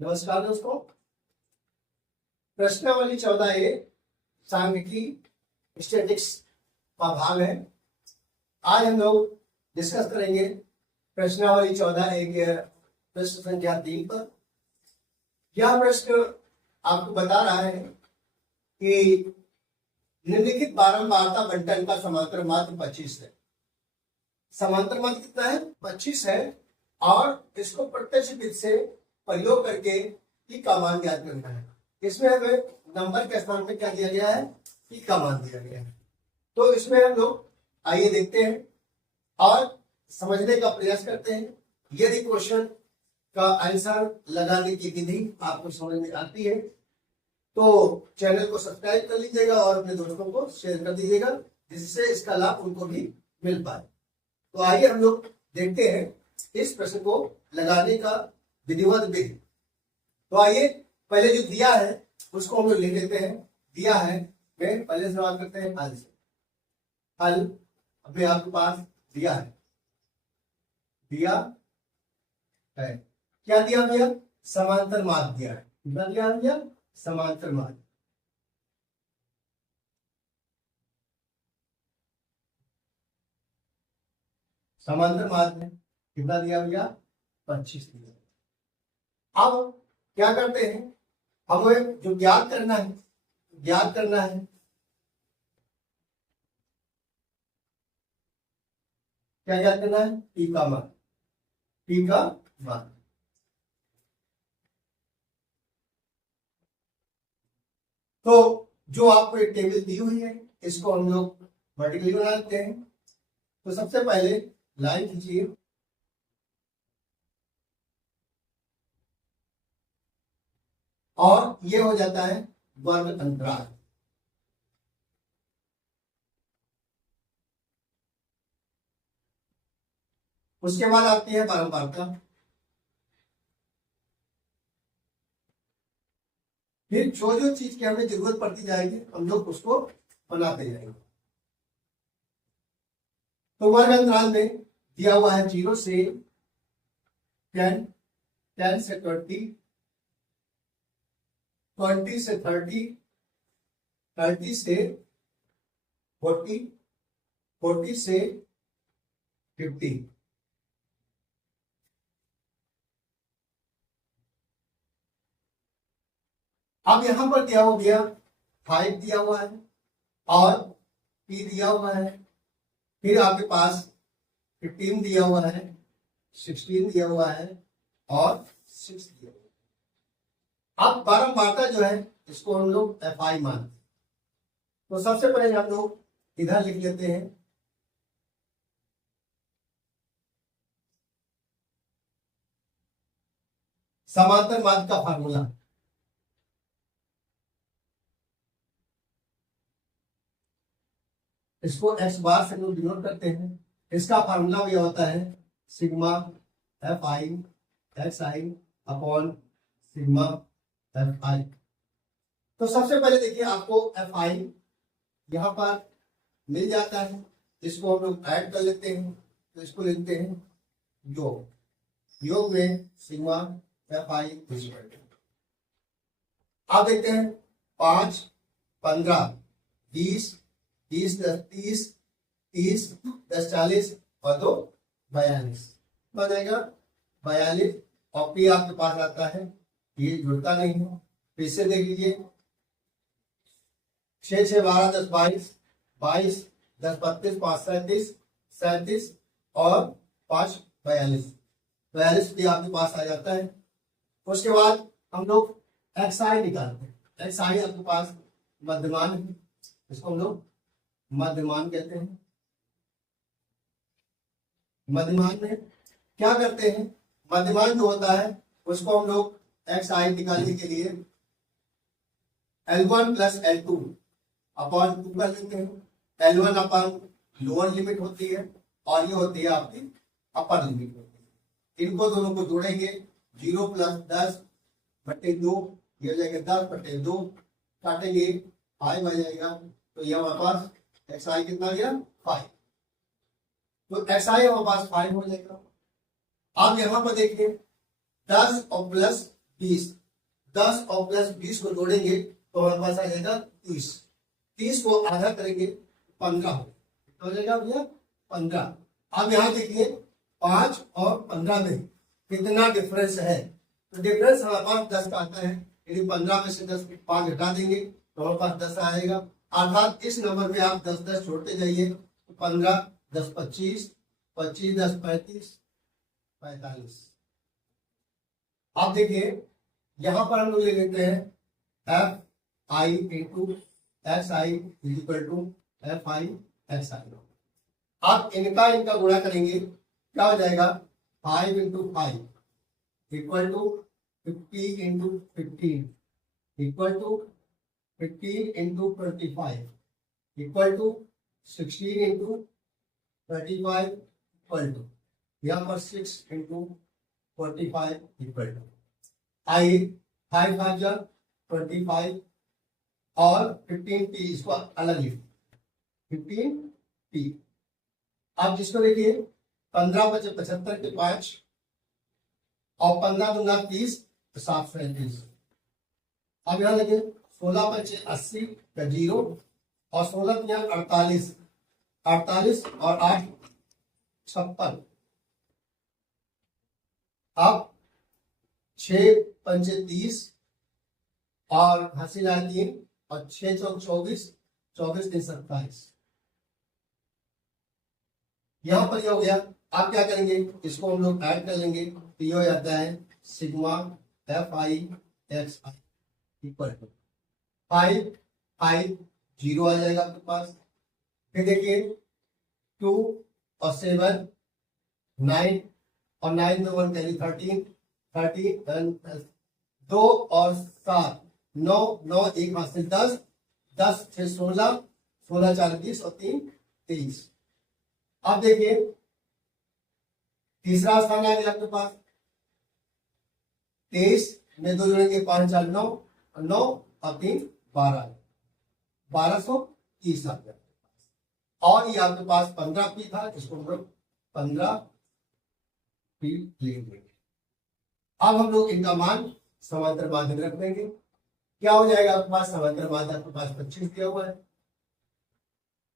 नमस्कार दोस्तों, प्रश्नावली 14A सांख्यिकी स्टैटिस्टिक्स का भाग है। आज हम लोग डिस्कस करेंगे प्रश्नावली 14A के प्रश्न संख्या 3 पर। यह प्रश्न आपको बता रहा है कि निम्नलिखित बारंबारता बंटन का समांतर माध्य 25 है। समांतर माध्य कितना है? 25 है और इसको प्रत्यक्ष विधि से प्रयोग करके ई का मान ज्ञात करना है। इसमें हमें नंबर के स्थान पे क्या दिया गया है? ई का मान दिया गया है। तो इसमें हम लोग आइए देखते हैं और समझने का प्रयास करते हैं। यदि क्वेश्चन का आंसर लगाने की विधि आपको समझ में आती है तो चैनल को सब्सक्राइब कर लीजिएगा और अपने दोस्तों को शेयर कर दीजिएगा, जिससे इसका लाभ उनको भी मिल पाए। तो आइए हम लोग देखते हैं इस प्रश्न को लगाने का विधिवत विधि। तो आइए पहले जो दिया है उसको हम लोग लिख लेते हैं। दिया है मैं पहले सवाल करते हैं हल से। हल अपने आपके पास दिया है, दिया है क्या दिया भैया? समांतर माध्य दिया है। कितना दिया भैया? समांतर माध्य। समांतर माध्य कितना दिया भैया? 25 दिया। अब क्या करते हैं, हमें जो ज्ञात करना है, ज्ञात करना है क्या ज्ञात करना है? पी का मान, पी का मान। तो जो आपको एक टेबल दी हुई है इसको हम लोग वर्टिकली बना लेते हैं। तो सबसे पहले लाइन खींचिए और ये हो जाता है वर्ग अंतराल। उसके बाद आती है बारंबारता। फिर जो चीज की हमें जरूरत पड़ती जाएगी हम लोग उसको बनाते जाएंगे। तो वर्ग अंतराल में दिया हुआ है 0 से 10, 10 से 20, 20 से 30, 30 से 40, 40 से 50। अब यहां पर दिया हो गया 5 दिया हुआ है और p दिया हुआ है। फिर आपके पास 15 दिया हुआ है, 16 दिया हुआ है और 6 दिया हुआ है। अब बारंबारता जो है इसको हम लोग fi मानते हैं। तो सबसे पहले हम लोग इधर लिख लेते हैं समांतर माध्य का फार्मूला। इसको x बार से लोग डिनोट करते हैं। इसका फार्मूला ये होता है sigma F I X I upon sigma F आई। तो सबसे पहले देखिए आपको एफ आई यहां पर मिल जाता है, इसको हम लोग ऐड कर लेते हैं। तो इसको लिखते हैं योग, योग में सिग्मा एफ आई। आप देखते हैं 5, 15, 20, 20 10 30, 30 10 40 और 2 42 बनेगा 42। और पी आपके पास आता है, ये जुड़ता नहीं है। फिर से देख लीजिए 6 6 12 10 22, 22 10 32 5 37, 37 और 5 42, 42 पी आपके पास आ जाता है। उसके बाद हम लोग एक्स आई निकालते हैं। एक्स आई आपके पास मध्यमान है, इसको हम लोग मध्यमान कहते हैं। मध्यमान में क्या करते हैं, मध्यमान जो होता है उसको हम लोग एक्स आई निकालने के लिए L1 प्लस L2 अपॉन 2 कर लेते हैं। L1 अपॉन लोअर लिमिट होती है और ये होती है आपकी अपर लिमिट होती है। इनको दोनों को जोड़ेंगे 0 प्लस 10 बटे 2, ये हो जाएगा 10 बटे 2, काटेंगे 5 आ जाएगा। तो ये हमारे पास एक्स आई कितना गया? 5। तो एक्स आई हमारे पास 5 हो जाएगा। अब यहां पर देखिए 10 और प्लस 20, 10 और प्लस 20 को जोड़ेंगे तो हमारे पास आ जाएगा 30। 30 को आधा करेंगे 15 हो जाएगा भैया 15। अब यहाँ देखिए 5 और 15 में कितना डिफरेंस है, तो डिफरेंस हमारे पास 10 का आता है। यदि 15 में से 10 5 हटा देंगे तो हमारे पास 10 आएगा। अर्थात इस नंबर में आप 10 छोड़ते जाइए, 15 10 25, 25 10 35, 45। आप देखिए यहां पर हम लोग ले लेते हैं F I into X I equal to F I X I. आप इनका गुणा करेंगे, क्या हो जाएगा 5 into 5 equal to 50 into 15 equal to 15 into 25 equal to 16 into 35 equal to यहाँ पर 6 इंटू 45 इक्वल टू आई 5 5 जा 25 और 15 टी, इसको अलग लिख 15 टी। आप जिसको देखिए 15 बचे 75 के 5 और 15 दूना 30 तो 737। अब यहाँ देखिए 16 बचे 80 का 0 और 16 यहाँ 48, 48 और 8 56। अब 6 पंचे 30 और हंसी लाए 3 और 6 चौक 24, 24 3 27। यहां पर ये हो गया। आप क्या करेंगे, इसको हम लोग ऐड कर लेंगे तो ये हो जाता है sigma F I X I equal to 5 5 0 आ जाएगा आपके पास। फिर देखिए 2 और 7 9 और 9 में 1 कैरी 13 13 2 और 7 9 9 1 हासिल 10 10 6 16 16 4 20 और 3 23। अब देखिए तीसरा स्थान आ गया आपके पास 23 में 2 जोड़ेंगे 5 4 9 9 और 3 12 1230 आ गया। और ये आपके पास 15 पी था, इसको हम लोग 15 पी लेंगे। अब हम लोग इनका मान समांतर माध्यम रख देंगे। क्या हो जाएगा आपके पास, समांतर माध्यम आपके पास 25 दिया हुआ है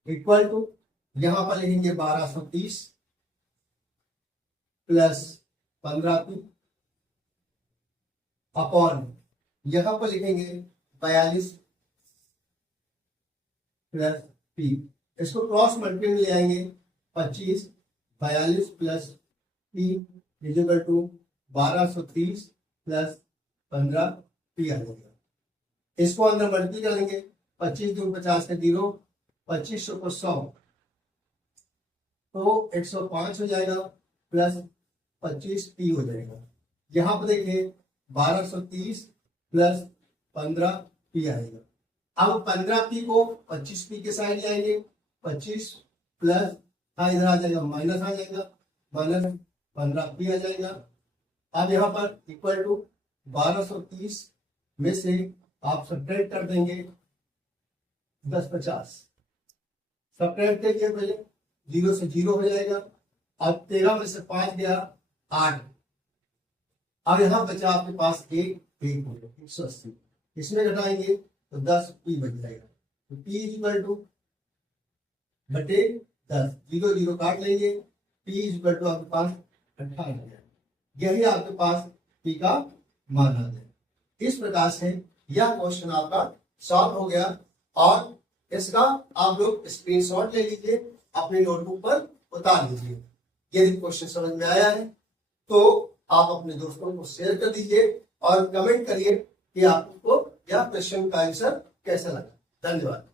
इक्वल टू यहां पर लिखेंगे 1230 प्लस 15 पी अपॉन यहां पर लिखेंगे 42 प्लस पी। इसको क्रॉस मल्टीप्लाई में ले आएंगे 25 42 plus P equal to 1230 plus 15 P आ जाएगा। इसको अंदर मल्टीप्लाई कर लेंगे 25 दूर 50 से 0, 2500 को 100 तो 105 हो जाएगा प्लस 25 पी हो जाएगा। यहाँ पर देखिए 1230 प्लस 15 पी आएगा। अब 15 पी को 25 पी के साइड लाएंगे 25 प्लस इधर आ जाएगा माइनस आ जाएगा माइनस 15 पी आ जाएगा। अब यहाँ पर इक्वल टू 1230 में से आप सब्ट्रैक्ट कर देंगे 10 50 सब्ट्रैक्ट कीजिए पहले 0 से 0 हो जाएगा। अब 13 में से 5 गया 8। अब यहाँ बचा आपके पास 1 हो गया 180। इसमें घटाएंगे तो 10 पी बच जाएगा। तो पी इक्वल टू बटे 10 0 0 काट लेंगे पी इक्वल टू आपके पास 58। यही आपके पास पी का मान आ जाए। इस प्रकार से यह क्वेश्चन आपका सॉल्व हो गया और इसका आप लोग स्क्रीनशॉट ले लीजिए, अपने नोटबुक पर उतार लीजिए। यदि क्वेश्चन समझ में आया है तो आप अपने दोस्तों को शेयर कर दीजिए और कमेंट करिए कि आपको यह क्वेश्चन का आंसर कैसा लगा। धन्यवाद।